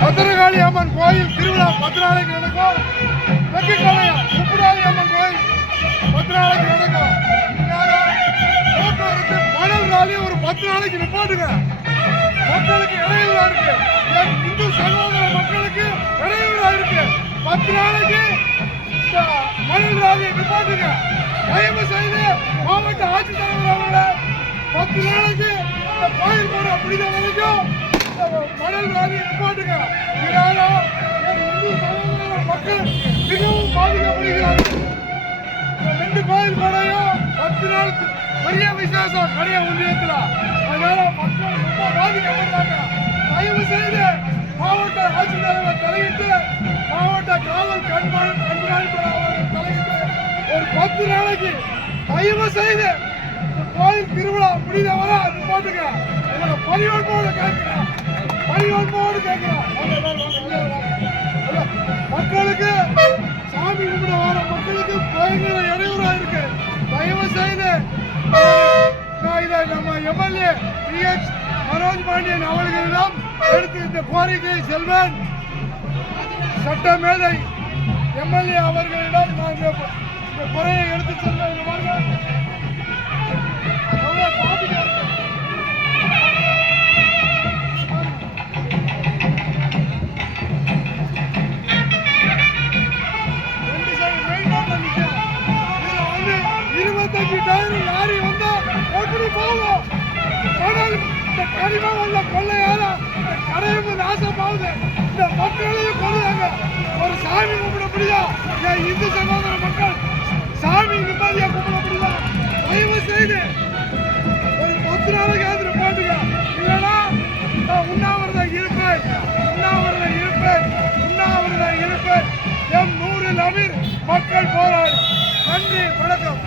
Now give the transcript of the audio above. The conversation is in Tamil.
பத்திரகாளி அம்மன் கோயில் திருவிழா பத்து நாளைக்கு நடக்கும். வெற்றிக்காளையம் முப்புடாதி அம்மன் கோயில் பத்து நாளைக்கு நடக்கும் போக்குவரத்து மணல் ராலி ஒரு பத்து நாளைக்கு நிப்பாட்டுங்க. மக்களுக்கு இடையூறா இருக்கு. என் இந்து சகோதர மக்களுக்கு இடையூறா இருக்கு? பத்து நாளைக்கு மணல் ராலியை நிப்பாட்டுங்க. தயவு செய்து மாவட்ட ஆட்சித்தலைவர் அவர்களை பத்து நாளைக்கு இந்த கோயில் கூட முடிந்த வரைக்கும் இந்த மணல் நிப்பாட்டுங்க மக்கள் மிகவும் பாதிக்கப்படுகிறார்கள். ரெண்டு கோயில் கூடயும் பத்து நாள் பெரிய விசேஷம் கடைய ஒன்றியத்தில் அதனால மக்கள் ரொம்ப பாதிக்கப்படுறாங்க தயவு செய்து மாவட்ட ஆட்சித்தலைவர் தலையிட்டு மாவட்ட காவல் கண்காணி கண்காணிப்பாளர் தலையிட்டு ஒரு பத்து நாளைக்கு தயவு செய்து கோயில் திருவிழா முடிந்தவரை அது போட்டுங்க உங்களை பணிவன்போடு கேட்கிறேன். பணிவன்போடு மக்களுக்கு சாமி கும்பிட வர மக்களுக்கு பயங்கர இடையூறா இருக்கு. தயவு செய்து நான் இதை நம்ம எம்எல்ஏ பிஹெச் மனோஜ் பாண்டியன் அவர்களிடம் எடுத்து இந்த கோரிக்கையை செல்வேன். சட்ட மேதை எம்எல்ஏ அவர்களிடம் நான் இந்த குறையை எடுத்து செல்வேன். கடையும் நாசமாகுது இந்த மக்களையும் கொள்ளுறாங்க ஒரு சாமி கும்பிட முடியும் என் இந்து சகோதர மக்கள் சாமி நிம்மதியா கும்பிட முடியும் தயவு செய்து ஒரு பத்து நாளைக்கு ஆதரவு போட்டுங்க. இல்லைன்னா நான் உண்ணாவிரதம் இருப்பேன். உண்ணாவிரதம் இருப்பேன். உண்ணாவிரதம் இருப்பேன். எம் நூறு அமீர் மக்கள் போராடி. நன்றி வணக்கம்.